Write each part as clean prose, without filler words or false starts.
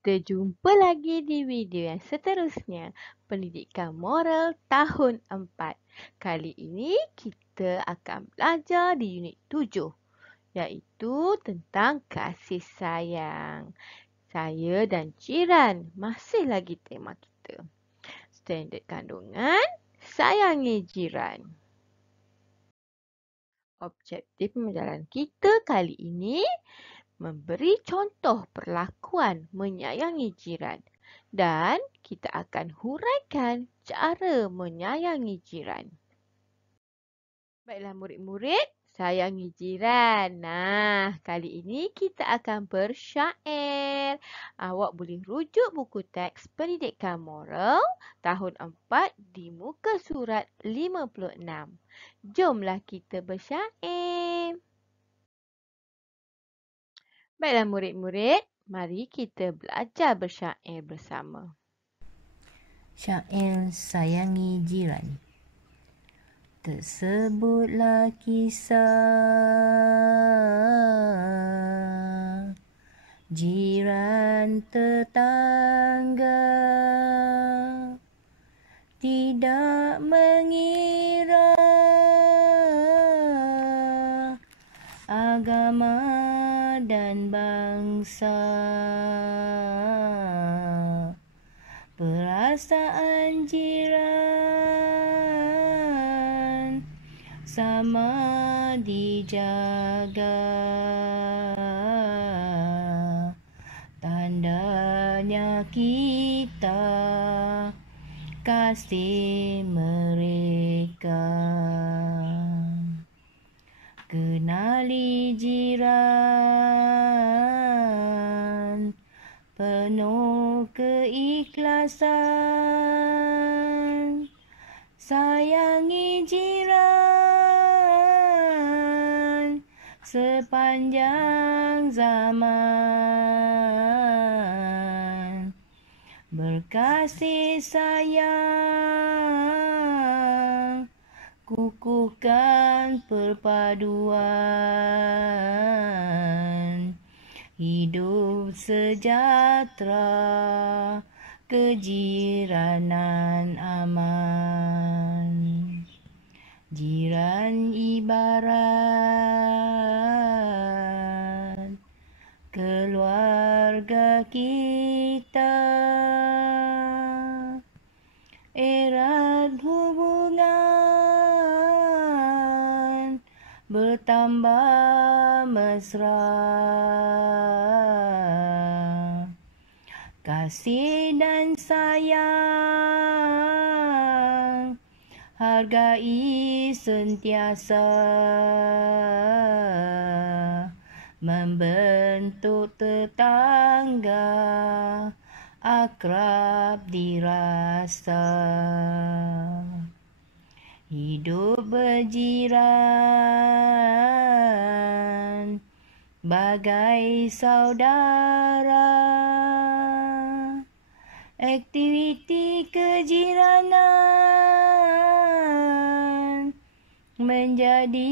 Kita jumpa lagi di video yang seterusnya, Pendidikan Moral tahun 4. Kali ini kita akan belajar di unit 7, iaitu tentang kasih sayang. Saya dan jiran masih lagi tema kita. Standard kandungan, sayangi jiran. Objektif pembelajaran kita kali ini memberi contoh perlakuan menyayangi jiran dan kita akan huraikan cara menyayangi jiran. Baiklah murid-murid, sayangi jiran. Kali ini kita akan bersyair. Awak boleh rujuk buku teks Pendidikan Moral tahun 4 di muka surat 56. Jomlah kita bersyair. Baiklah murid-murid, mari kita belajar bersyair bersama. Syair sayangi jiran. Tersebutlah kisah jiran tetangga, tidak mengira agama dan bangsa. Perasaan jiran sama dijaga, tandanya kita kasih mereka. Kenali jiran penuh keikhlasan, sayangi jiran sepanjang zaman, berkasih sayang, kukuhkan perpaduan, hidup sejahtera, kejiranan aman. Jiran ibarat keluarga kita, erat hubungan bertambah mesra. Kasih dan sayang hargai sentiasa, membentuk tetangga akrab dirasa. Hidup berjiran bagai saudara, aktiviti kejiranan menjadi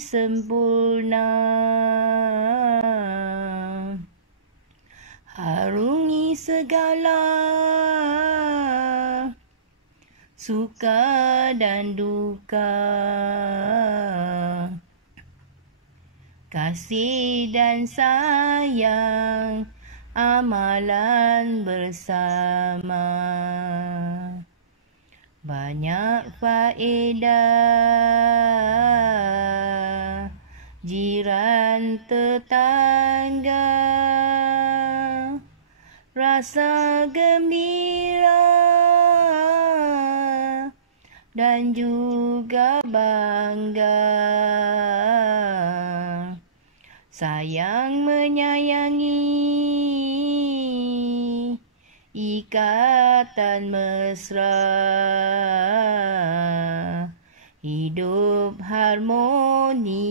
sempurna. Harungi segala suka dan duka, kasih dan sayang amalan bersama. Banyak faedah jiran tetangga, rasa gembira dan juga bangga. Sayang menyayangi, ikatan mesra, hidup harmoni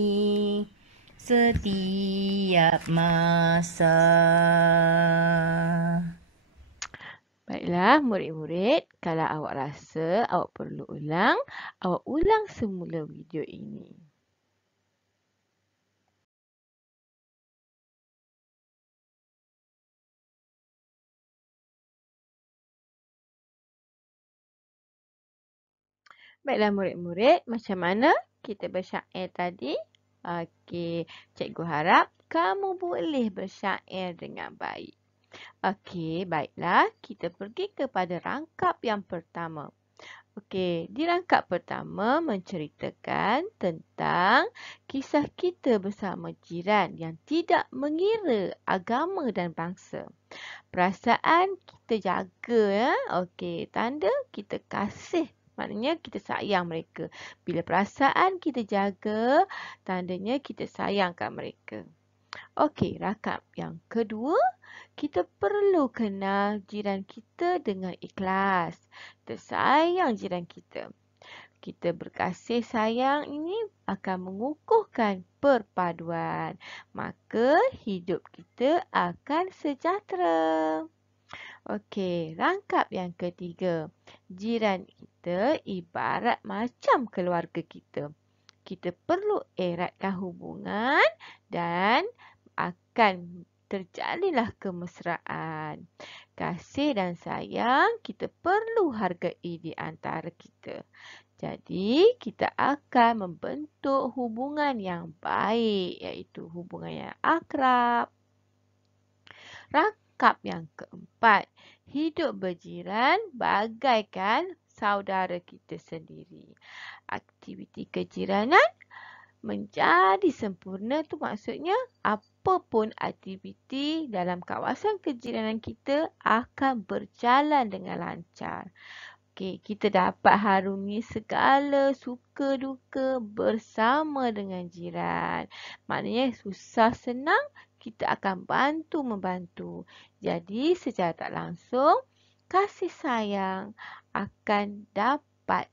setiap masa. Baiklah murid-murid, kalau awak rasa awak perlu ulang, awak ulang semula video ini. Baiklah murid-murid, macam mana kita bersyair tadi? Okey, cikgu harap kamu boleh bersyair dengan baik. Okey, baiklah. Kita pergi kepada rangkap yang pertama. Okey, di rangkap pertama menceritakan tentang kisah kita bersama jiran yang tidak mengira agama dan bangsa. Perasaan kita jaga ya. Okey, tanda kita kasih. Maknanya kita sayang mereka. Bila perasaan kita jaga, tandanya kita sayangkan mereka. Okey, rakam yang kedua, kita perlu kenal jiran kita dengan ikhlas. Tersayang jiran kita. Kita berkasih sayang ini akan mengukuhkan perpaduan. Maka hidup kita akan sejahtera. Okey, rangkap yang ketiga. Jiran kita ibarat macam keluarga kita. Kita perlu eratkan hubungan dan akan terjalinlah kemesraan. Kasih dan sayang kita perlu hargai di antara kita. Jadi, kita akan membentuk hubungan yang baik, iaitu hubungan yang akrab. Rangkap yang keempat, hidup berjiran bagaikan saudara kita sendiri. Aktiviti kejiranan menjadi sempurna tu maksudnya apapun aktiviti dalam kawasan kejiranan kita akan berjalan dengan lancar. Okey, kita dapat harungi segala suka duka bersama dengan jiran. Maknanya susah senang kita akan bantu membantu. Jadi secara tak langsung kasih sayang akan dapat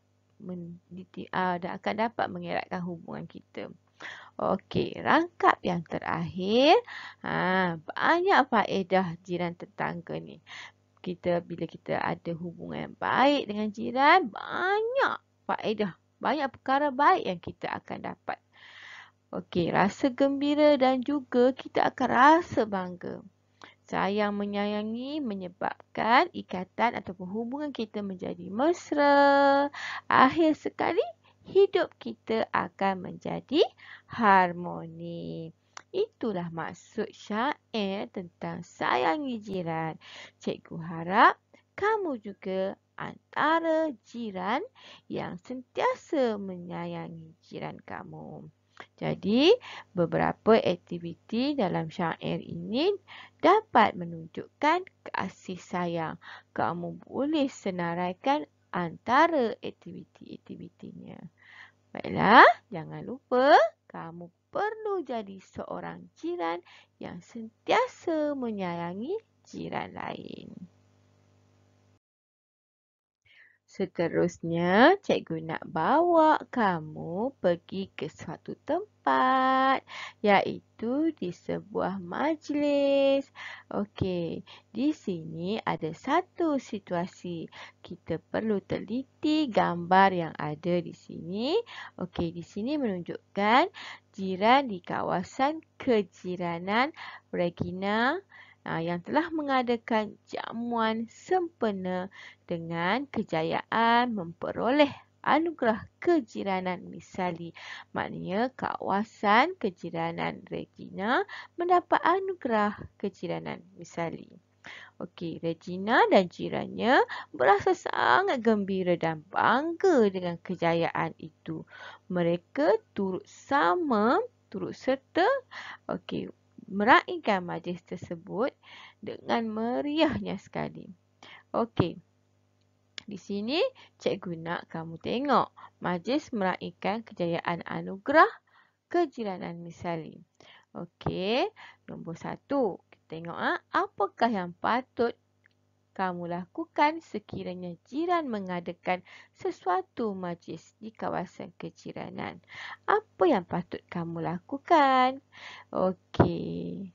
mengeratkan hubungan kita. Okey, rangkap yang terakhir. Banyak faedah jiran tetangga ni. Bila kita ada hubungan yang baik dengan jiran, banyak faedah, banyak perkara baik yang kita akan dapat. Okey, rasa gembira dan juga kita akan rasa bangga. Sayang menyayangi menyebabkan ikatan ataupun hubungan kita menjadi mesra. Akhir sekali, hidup kita akan menjadi harmoni. Itulah maksud syair tentang sayangi jiran. Cikgu harap kamu juga antara jiran yang sentiasa menyayangi jiran kamu. Jadi, beberapa aktiviti dalam syair ini dapat menunjukkan kasih sayang. Kamu boleh senaraikan antara aktiviti-aktivitinya. Baiklah, jangan lupa kamu perlu jadi seorang jiran yang sentiasa menyayangi jiran lain. Seterusnya, cikgu nak bawa kamu pergi ke suatu tempat, iaitu di sebuah majlis. Okey, di sini ada satu situasi. Kita perlu teliti gambar yang ada di sini. Okey, di sini menunjukkan jiran di kawasan kejiranan Regina yang telah mengadakan jamuan sempena dengan kejayaan memperoleh anugerah kejiranan misali. Maknanya kawasan kejiranan Regina mendapat anugerah kejiranan misali. Okey, Regina dan jirannya berasa sangat gembira dan bangga dengan kejayaan itu. Mereka turut serta meraihkan majlis tersebut dengan meriahnya sekali. Okey. Di sini cikgu nak kamu tengok majlis meraihkan kejayaan anugerah kejiranan misali. Okey, nombor 1. Kita tengok apakah yang patut kamu lakukan sekiranya jiran mengadakan sesuatu majlis di kawasan kejiranan. Apa yang patut kamu lakukan? Okey.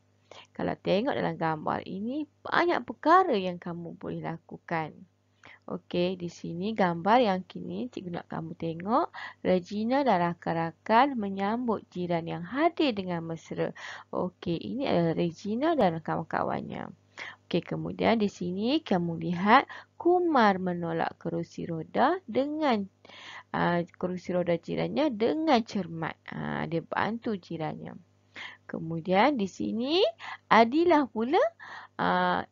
Kalau tengok dalam gambar ini, banyak perkara yang kamu boleh lakukan. Okey, di sini gambar yang kini cikgu nak kamu tengok. Regina dan rakan-rakan menyambut jiran yang hadir dengan mesra. Okey, ini adalah Regina dan kawan-kawannya. Okey, kemudian di sini kamu lihat Kumar menolak kerusi roda kerusi roda jirannya dengan cermat. Dia bantu jirannya. Kemudian di sini Adilah pula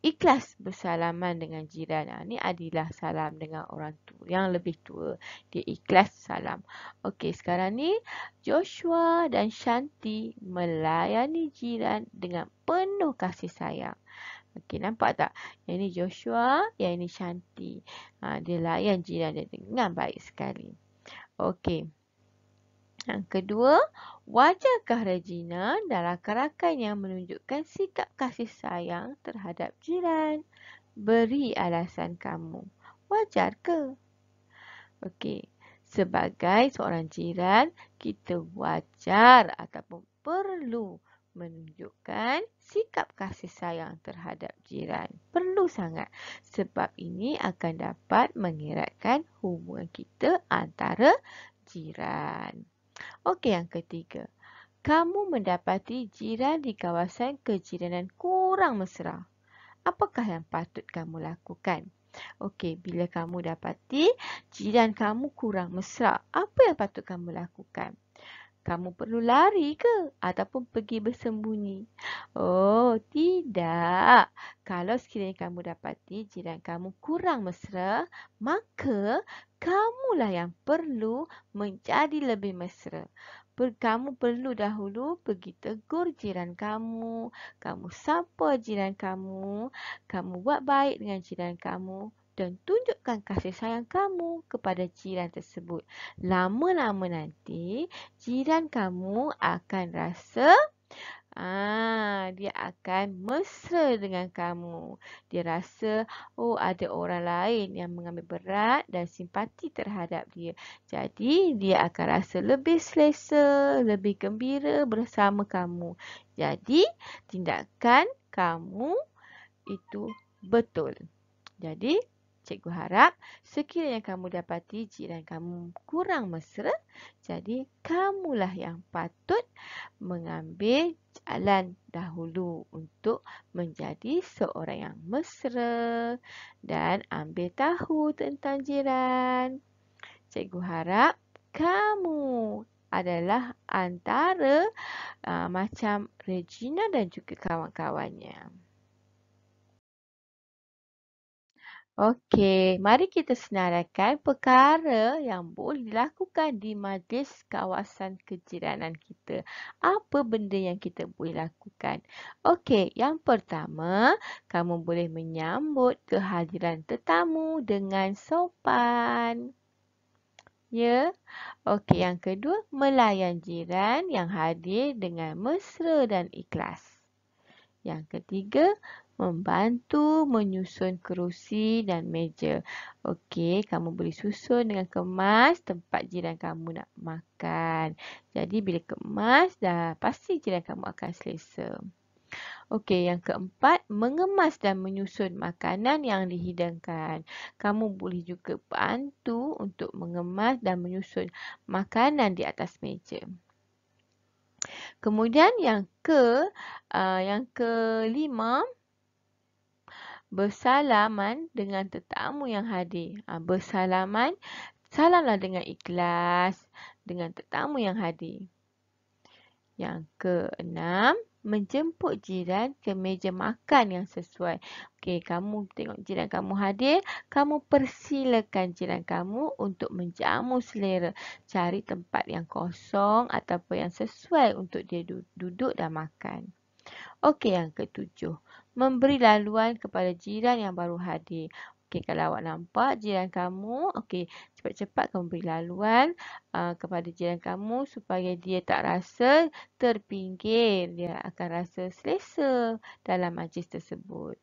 ikhlas bersalaman dengan jiran. Ni Adilah salam dengan orang tua yang lebih tua. Dia ikhlas salam. Okey, sekarang ni Joshua dan Shanti melayani jiran dengan penuh kasih sayang. Okey, nampak tak? Yang ini Joshua, yang ini Shanti. Dia layan jiran dia dengan baik sekali. Okey. Yang kedua, wajarkah Regina dan rakan-rakan yang menunjukkan sikap kasih sayang terhadap jiran? Beri alasan kamu. Wajar ke? Okey. Sebagai seorang jiran, kita wajar ataupun perlu menunjukkan sikap kasih sayang terhadap jiran. Perlu sangat. Sebab ini akan dapat mengeratkan hubungan kita antara jiran. Okey, yang ketiga. Kamu mendapati jiran di kawasan kejiranan kurang mesra. Apakah yang patut kamu lakukan? Okey, bila kamu dapati jiran kamu kurang mesra, apa yang patut kamu lakukan? Kamu perlu lari ke ataupun pergi bersembunyi? Oh, tidak. Kalau sekiranya kamu dapati jiran kamu kurang mesra, maka kamulah yang perlu menjadi lebih mesra. Kamu perlu dahulu pergi tegur jiran kamu sapa jiran kamu buat baik dengan jiran kamu dan tunjukkan kasih sayang kamu kepada jiran tersebut. Lama-lama nanti, jiran kamu akan rasa dia akan mesra dengan kamu. Dia rasa, oh ada orang lain yang mengambil berat dan simpati terhadap dia. Jadi, dia akan rasa lebih selesa, lebih gembira bersama kamu. Jadi, tindakan kamu itu betul. Jadi, cikgu harap sekiranya kamu dapati jiran kamu kurang mesra, jadi kamulah yang patut mengambil jalan dahulu untuk menjadi seorang yang mesra dan ambil tahu tentang jiran. Cikgu harap kamu adalah antara macam Regina dan juga kawan-kawannya. Okey, mari kita senaraikan perkara yang boleh dilakukan di majlis kawasan kejiranan kita. Apa benda yang kita boleh lakukan? Okey, yang pertama, kamu boleh menyambut kehadiran tetamu dengan sopan. Ya. Okey, yang kedua, melayan jiran yang hadir dengan mesra dan ikhlas. Yang ketiga, membantu menyusun kerusi dan meja. Okey, kamu boleh susun dengan kemas tempat jiran kamu nak makan. Jadi bila kemas, dah pasti jiran kamu akan selesa. Okey, yang keempat, mengemas dan menyusun makanan yang dihidangkan. Kamu boleh juga bantu untuk mengemas dan menyusun makanan di atas meja. Kemudian yang kelima, bersalaman dengan tetamu yang hadir. Salamlah dengan ikhlas dengan tetamu yang hadir. Yang keenam, menjemput jiran ke meja makan yang sesuai. Okey, kamu tengok jiran kamu hadir, kamu persilakan jiran kamu untuk menjamu selera. Cari tempat yang kosong ataupun yang sesuai untuk dia duduk dan makan. Okey, yang ketujuh, memberi laluan kepada jiran yang baru hadir. Okey, kalau awak nampak jiran kamu, okey, cepat-cepat kamu beri laluan kepada jiran kamu supaya dia tak rasa terpinggir. Dia akan rasa selesa dalam majlis tersebut.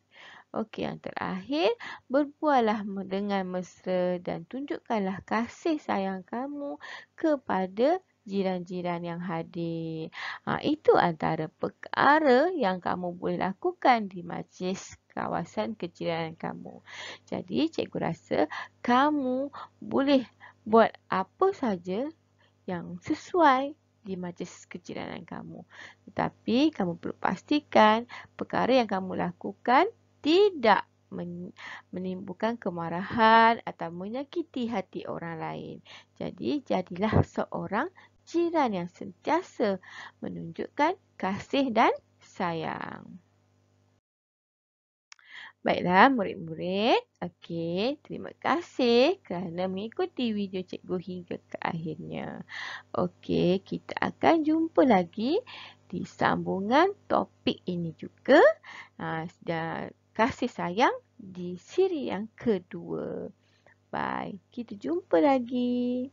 Okey, yang terakhir, berbuallah dengan mesra dan tunjukkanlah kasih sayang kamu kepada jiran-jiran yang hadir. Itu antara perkara yang kamu boleh lakukan di majlis kawasan kejiranan kamu. Jadi, cikgu rasa kamu boleh buat apa saja yang sesuai di majlis kejiranan kamu. Tetapi, kamu perlu pastikan perkara yang kamu lakukan tidak menimbulkan kemarahan atau menyakiti hati orang lain. Jadi, jadilah seorang jiran yang sentiasa menunjukkan kasih dan sayang. Baiklah murid-murid, okey, terima kasih kerana mengikuti video cikgu hingga ke akhirnya. Okey, kita akan jumpa lagi di sambungan topik ini juga. Dan kasih sayang di siri yang kedua. Bye. Kita jumpa lagi.